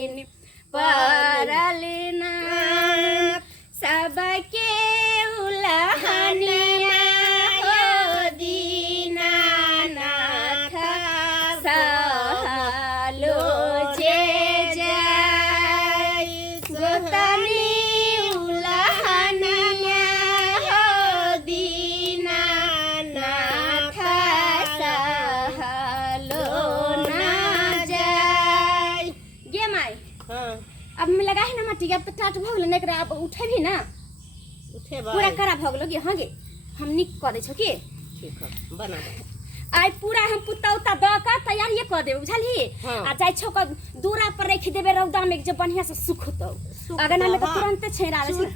दिन परल ना सबके उलहनिया हो दीनानाथ सहलो जे जाय सुतनी उलहनिया हो दीनानाथ सहलो ना जाय। गे माय अब में लगा है ना माटी अब तो टाट भ गेल नेकरा अब उठे भी ना उठे पूरा करा भ गेल गे हां गे हम निक क दे छ के ठीक है बना दे आई पूरा हम पुत्ता उता द का तैयार ये कर देब बुझली आ जाय छ क दूरा पर रख देबे रौदा में जे बढ़िया से सुखतो अगर ना तो तुरंत छेड़ा ले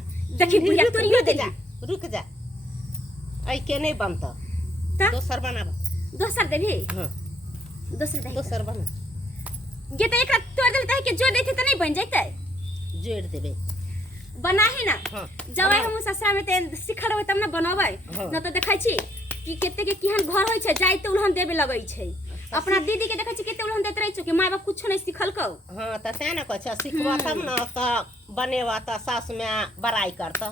देखी बुढ़िया तोरियो दे जा रुक जा आई के नहीं बनता दोसर बनाबा दोसर देबी हां दोसर बना ये तो एकरा तोड़ देलते के जोड़ देते त नहीं बन जैते जोड़ देबे बना ही ना हां जवाई हम ससुरा में ते सिखल होय तब ना बनाबै न तो देखै छी कि केते के केहन घर होय छै जाय त उलहन देबे लगै छै अपना दीदी के देखै छी केते उलहन देत रहै छ कि माय बाप कुछ नहीं सिखल कौ हां त ते ना कह छ सिखवा तब न त बनेवा त सास में बड़ाई करता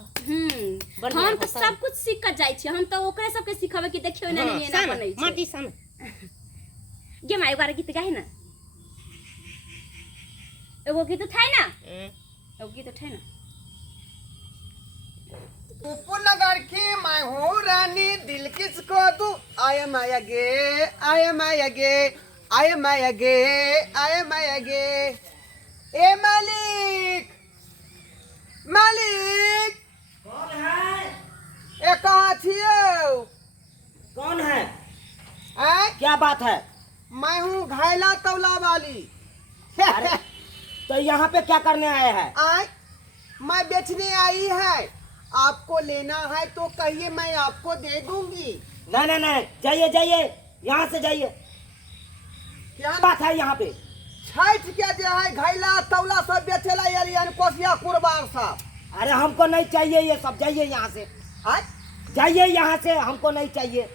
हम तो सब कुछ सीख कर जाय छी हम तो ओकरे सब के सिखावे कि देखियो ना नहीं ना बनै छै माटी सन गे माय बार गीत गाहि ना एगो गीत उठाए ना एगो गीत उठाए ना उपनगर की मैं हूँ रानी दिल किसको दूं आए माया गे आए माया गे आए माया गे आए माया गे ए मालिक मालिक कौन है ए कहाँ छियो कौन है आए क्या बात है मैं हूँ घायला तौला वाली अरे तो यहाँ पे क्या करने आए हैं आए मैं बेचने आई है आपको लेना है तो कहिए मैं आपको दे दूंगी नहीं नहीं नहीं जाइए जाइए यहाँ से जाइए क्या बात है यहाँ पे छठ के जो है घैला तौला सब बेचेला एलियन कोसिया कुरबान सब अरे हमको नहीं चाहिए ये सब जाइए यहाँ से आय जाइए यहाँ से हमको नहीं चाहिए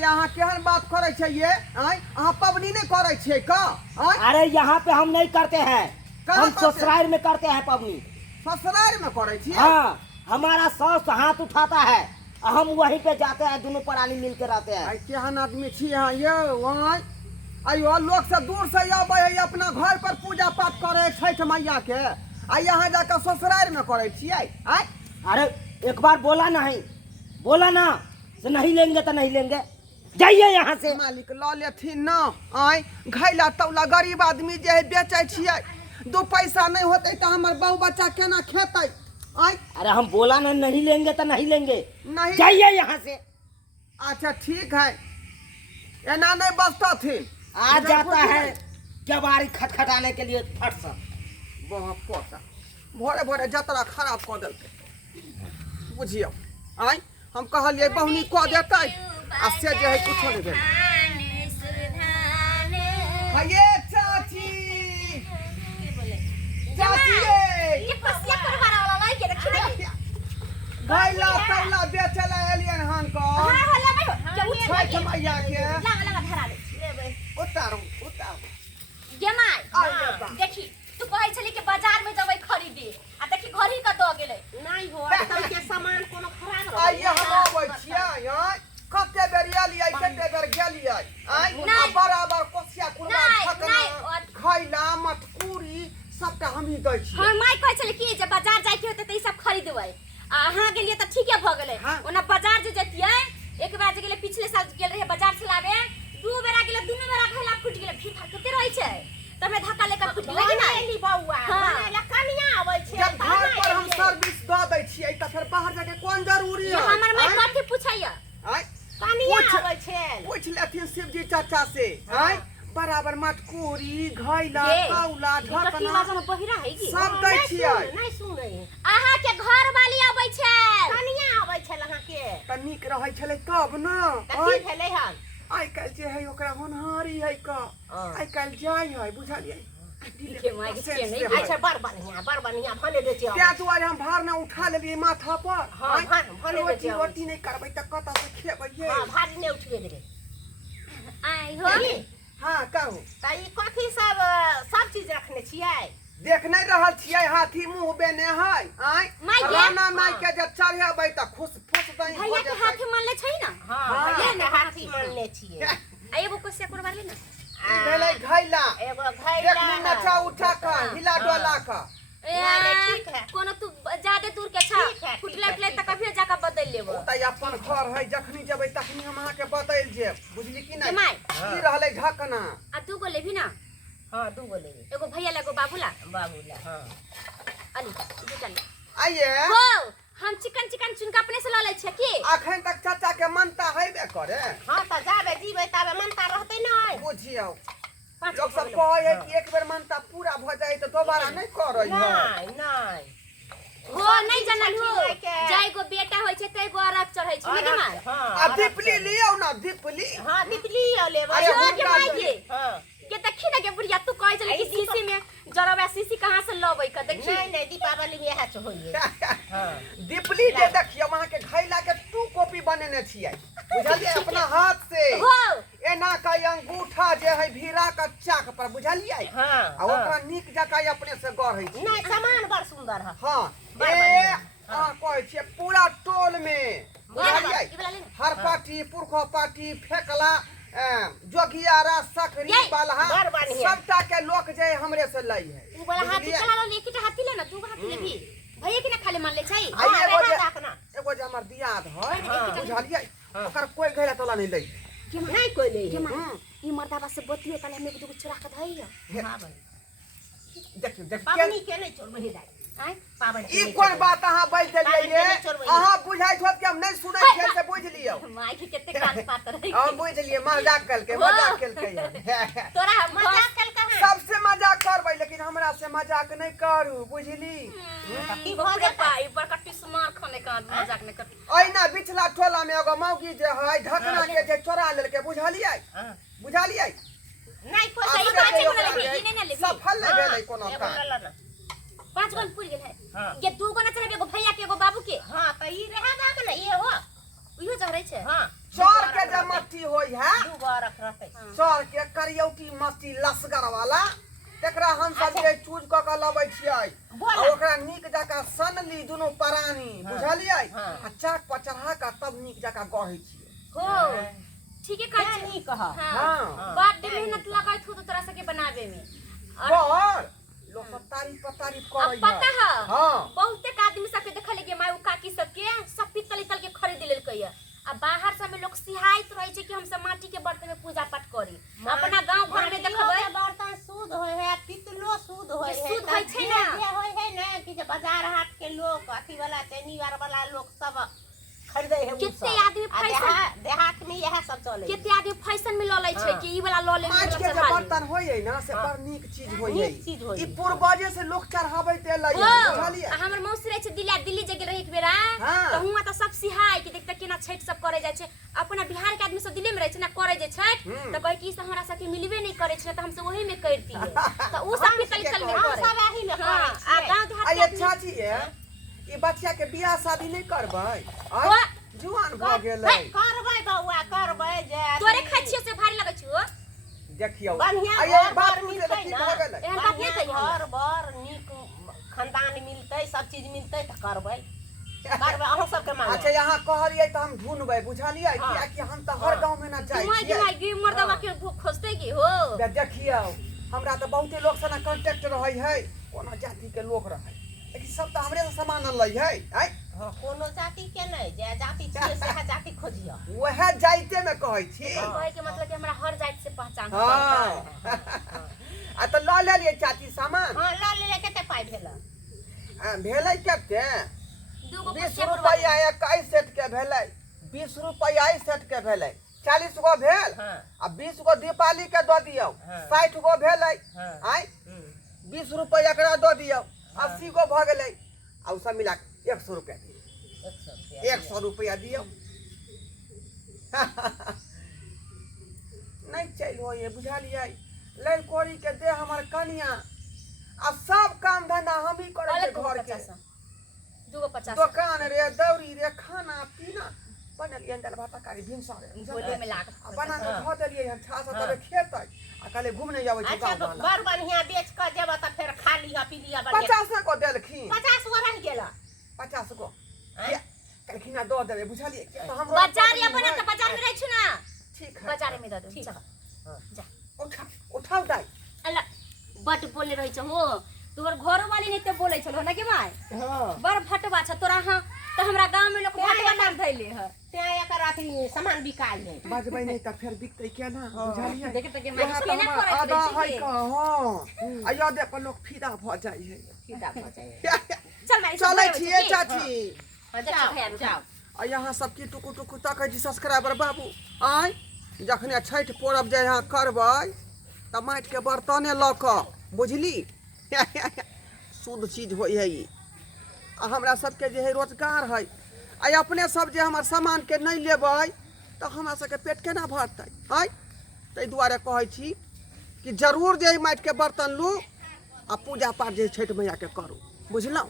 यहाँ केहन बात करे छे ये आय अहाँ पबनी नहीं करे छे का आय अरे यहाँ पे हम नहीं करते हैं कहाँ हम करते? ससुराल में करते हैं पबनी ससुराल में करे छे हाँ हमारा सास हाथ उठाता है हम वहीं पे जाते हैं दोनों प्राणी मिल के रहते हैं आय केहन आदमी छी यहाँ ये आय अयो लोग से दूर से आवे है अपना घर पर पूजा पाठ करे छठ मैया के आ यहाँ जाकर ससुराल में करे छियै आय अरे एक बार बोला बोला ना तो नहीं लेंगे तो नहीं लेंगे जाइए यहाँ से मालिक ल लेथिन ना आय घैला तौला गरीब आदमी जे है बेचे छियै दो पैसा नहीं होते तो हमार बहु बच्चा केना खेतै आय अरे हम बोला ना नहीं लेंगे तो नहीं लेंगे नहीं जाइए यहाँ से अच्छा ठीक है एना नहीं बचता थी आ जाता है जबारी खटखटाने के लिए फट सा बहुत पोसा भोरे भोरे जतरा खराब कर देलकै बुझियो आय हम कहलिए बहुनी कह देतै आ से जे है कुछो नहीं भेल ये चाची चाची ये पसिया करवारा वाला लाई के रखी नहीं घैला तौला बेचला एलियन हन को हां होला भाई छठ मैया के लगा लगा धरा ले उतारू गे माय आय बाबा देखी तू कहै छली के बाजार में जबै खरीदे आ देखी घरी का द गेलै नहीं हो के सामान कोनो खराब आइए हम आबै छियै यहाँ कते बेर एलियै कते बेर गेलियै आय नहीं। बराबर कोसिया कुरबान नहीं, ठकना नहीं। खैला मटकुरी सबटा हमही दै छियै हम माय कहै छली कि जे बाजार जाय के होते त ई सब खरीदबै आ अहाँ गेलिए त ठीके भ गेलै हाँ। ओना बाजार जे जतियै एक बार जे गेलै पिछले साल गेल रहे बाजार से लाबे दू बेरा गेलै दुनू बेरा खैला फुट गेलै फिर कते रहै छै तमे धक्का लेकर फुट गेलै कि नहीं बउआ हाँ। कनिया आबै छै जब घर पर हम सर्विस द दै छियै त फिर बाहर जाके कोन जरूरी ये है हमर माय आय? कथि पूछैया आय कनिया पूछ- आबै छै पूछ लेथिन शिवजी चाचा से आय बराबर मटकुरी घैला ये, तौला कथि ढकना बाजा में बहिरा है कि सब दै छियै नहीं सुन रही अहाँ के घर वाली आबै छै कनिया आबै छै लहा के त नीक रहै छलै तब न की आय भेलै हन आइ काल्हि जे है ओकरा होनहारी है का आइ काल्हि जाय है बुझलियै के माय के के नहीं अच्छा बड़ बढ़िया भने दे छियै त्या दुआरे हम भार न उठा लेलियै माथा पर हाँ, आय, भने दे रोटी छियै। रोटी नहीं करबै त कतऽ से खेबै ये हां भारी ने उठिए देबे आई हो हाँ कहू त ई कथि सब चीज रखने छियै देख नहीं रहल छियै हाथी मुंह बेने है आय माय गे। राना माय के जे चढ़ेबै त खुश फुस दही हो भैया के जेतै हाथ मानले छै ना हाँ भैया के हाथी मानले छियै आ एगो कोसिया करवा ले ना ई भेलै घैला एगो देख घैला मुंह नचा उठा के हिला डोला के नहीं, ठीक है। कोनो तू ज्यादा दूर के छा ठीक है, फुटले ठीक है, उठले त कभियो जाके बदल लेबो त अपन घर है जखनी जेबै तखनी हम अहाँ के बदल जेब बुझली कि नहीं जमाई की रहलै ढकना आ तू को लेबी ना हाँ दू गो लेंगे एगो भैया लगो बाबूला बाबूला हाँ अली दूटा ले आइए हो हम चिकन चिकन चुन के अपने से ल लै छै की अखन तक चाचा के मनता हेबे करे हाँ तो जाबे जीबे तबे मनता रहते नहीं बुझियौ पाँच लोग गो सब ले। कहे है कि एक बेर मनता पूरा भ जाए तो दोबारा नहीं करे है नहीं नहीं हो नहीं जानल हो छठी माई के- जाय गो बेटा होय छै तै गो अरग चढ़ै छै नहीं माय आ दीपली लियो ना दीपली हाँ दीपली लेबे अरे जो के हुनका माय दे। गे हाँ के देखी ना के बुढ़िया तू कहै छले कि अरे सीसी में जरबा सीसी कहां से लबै के देखी नहीं नहीं दीपावली में यह होइए हाँ दीपली जे देखियो वहां के घैला के 2 कॉपी बनेने छियै बुझलियै अपना हाथ से हो एना का अंगूठा जे है भीरा का चाक पर बुझलियै हाँ आ ओकरा नीक जकाँ अपने से गढ़ै छी नहीं सामान बड़ सुंदर है हां बड़ ए बढ़िया। आ कहै छियै पूरा टोल में बुझलियै ई वाला ले ना हर पार्टी पुरखो पार्टी फेकला जोगियारा सकरी यही, बलहा बड़ बढ़िया। सबटा के लोग जे हमरे से लै है तू वाला हाथी बुझलियै? चला लो एकिटा हाथी ले ना तू हाथी ले भी भैया के ना खाली मान ले छै आ हाँ, एगो वहाँ जे- रखना। एगो जे हमर दियाद है हाँ। बुझलियै हाँ। ओकर कोई घैला तोला नहीं लै के माय नहीं कोई नहीं के है माय ई मर्दाबा से बतियो तले हमें दुगो चुरा के धइया हाँ भाई देखियो देख पावनी के नहीं छोड़ वही दाई आय पावन के ई नहीं कोन छोड़। बात अहाँ बैठ देलियै पावन के ये नहीं छोड़बै। अहाँ बुझाइत होत कि हम नहीं सुनै छियै से बुझ लियौ माय के केते कान पातर है हम बुझ लिए मजाक केलकै वाह। मजाक केलकै तोरा हम मजाक कल कहाँ सबसे मजाक करबै लेकिन हमरा से मजाक नहीं करू बुझली की भऽ रे जाता पाई पर कट्टी सुमार खने का मजाक ने कर अहिना बिचला टोला में एगो मौगी जे है ढकना के जे चोरा लेलकै बुझलियै हाँ। बुझलियै नहीं कोई सही नहीं बात है, ओकरा लेबही, जे ई नहीं ना लेबही। सफल नहीं भेलै कोनो एगो काज लऽ लो ना। पांच गो पूरी गेल है हाँ। ये दू गो ना चढ़े एगो भैया के एगो बाबू के हाँ तो ई रहे गा के ना ये हो इहो चढ़ै छै हाँ चोर के जे मट्टी होय है दू गो रख रहते चोर के करियौटी मट्टी लसगर वाला तेकरा हम सब अच्छा। जे चूज क के लबै छियै बोला। आ ओकरा नीक जकाँ सनली दुनू प्राणी हाँ। बुझलियै हाँ। आ चाक पर चढ़ा के तब नीक जकाँ गढ़ै छियै हो ठीके कहै क्या छै नहीं कहा हां हाँ। बड़ मेहनत लगाइत हो तो तोरा सके बनावे में और पर लोग सब तारीफ पर तारीफ अब करै पता है हां बहुते आदमी सबके देखल के माय काकी सबके सब पीतल के खरीद लेल कहिया आ बाहर सब में लोग सिहाइत रहे छै कि हम सब माटी के बर्तन में पूजा पाठ करी अपना गांव घर में देखबै बर्तन शुद्ध होय है पितलो शुद्ध होय है शुद्ध होय छै ना। जे होय है ना कि जे बाजार हाट के लोग अथी वाला शनिवार वाला लोग सब खरीदे है उ कित्ते सब। आदमी आ फैशन- देहात में यह सब चले केते आदमी फैशन में ल लै छै हाँ। कि ई वाला ल ले माछ के जे बर्तन होय है ना से हाँ। बड़ नीक चीज होय नीक है चीज होय ई है। पूर्वजे से लोग चढ़ाबै ते लै ओ बुझलियै आ हमर मौसी रहे छै दिल्ली जगह रहे एक बेरा हाँ। त हुआ त सब सिहाय कि देखते केना छठ सब करे जाय छै अपना बिहार के आदमी सब दिल्ली में रहे छै ना करे जे छठ त कहे कि से हमरा सबके मिलबे नहीं करे छै त हम सब वही में करती है त उ सब भी तल में हम करे सब एही में हां करे आ छियै। गांव आ देहात ये के चाची है ई बच्चा के बियाह शादी नहीं करबै हो। आय जुआन भ गेलै करबै बौआ करबै जे तोरे खाइ छियो से भारी लगै छौ देखियो बढ़िया आ ये घर बात बर पूछे मिलतै त की ना। भ गेलै एहन बात नहीं बढ़िया कहियो घर बर नीक खानदान मिलतै सब चीज मिलतै त करबै करबै अहूँ सबके मांग अच्छा यहाँ कहलियै त हम ढूंढबै बुझलियै हाँ। कियाकि हम त हर गांव में ना जाइ दिमाग छियै दिमाग गी मर्दवा के खोजते की हो देखियो हमरा त बहुते लोग से ना कांटेक्ट रहै है कोनो जाति के लोग रहै लेकिन सब त हमरे से सामान लै है आय हाँ, कोनो जाति के नहीं जे जाति छियै से जाति खोजियो वह जाइते में कहै छी कहे के मतलब कि हमरा हर जाति से पहचान हाँ आ त ल लेलियै चाची सामान हाँ ला ले कते पाइ भेल भेलै कते दूगो 20 कुर्सिया रुपया 21 सेट के भेलै 20 रुपया 21 सेट के भेलै 40 गो भेल हाँ। आ 20 गो दीपाली के दऽ दियौ हाँ। 60 गो भेलै हाँ। आय 20 रुपया एकरा दऽ दियौ 80 गो भऽ गेलै आ उ सब मिला के 100 रुपया दियौ 100 रुपया दियौ नहीं चल हो ये बुझलियै लड़कोरी के दे हमर कनिया आ सब काम धंधा हम ही करै अलग छै घर के 50 दूगो 50 दुकान रे दौरी रे खाना पीना बनलियै दाल भात तरकारी भिनसर रे बोले में लाग आ बना के धऽ देलियै हम छा से तबे खेतै आ कल घूमने जावे छी अच्छा गाँव वाला बड़ बढ़िया बेच कर जेबा त फिर खा लिया पी लिया बढ़िया 50 को देलखिन 50 गो रह गेला 50 को हैं? कहलखिन ना दो देबे बुझलिए तो हम बाजार या बना त बाजार में रह छु ना ठीक है बाजार में दे दो ठीक चल जा उठाओ दाई अल्लाह बट बोले रही छ हो तोर घर वाली नहीं तो बोले छलो ना के माय हां बड़ फटवा छ तोरा हां तो हमरा गांव में लोग फटवा नाम धैले है ते एकर अथी सामान बिकाई है बाजबै नहीं त फिर बिकतै केना बुझलिए देखे त के यहाँ माय तो केना हमार करे आधा है छी कहाँ अयोध्या पर लोग फिदा भ जाई है सीधा पहुंचाए चल माय चलै छियै चाची जाओ जाओ आ यहाँ सब की टुकु टुकु तकै जी सब्सक्राइबर बाबू आय जखने छठ पर्व जे यहाँ करबै त माटि के बर्तने ल क बुझली शुद्ध चीज होई है ई आ हमरा सबके जे है रोजगार है आ अपने सब जे हमर सामान के नहीं लेबै त हमरा सबके पेट केना भरतै है ताहि दुआरे कहै छी कि जरूर जे माटि के बर्तन लू आ पूजा पाठ जे छठ मैया के करू बुझलहुँ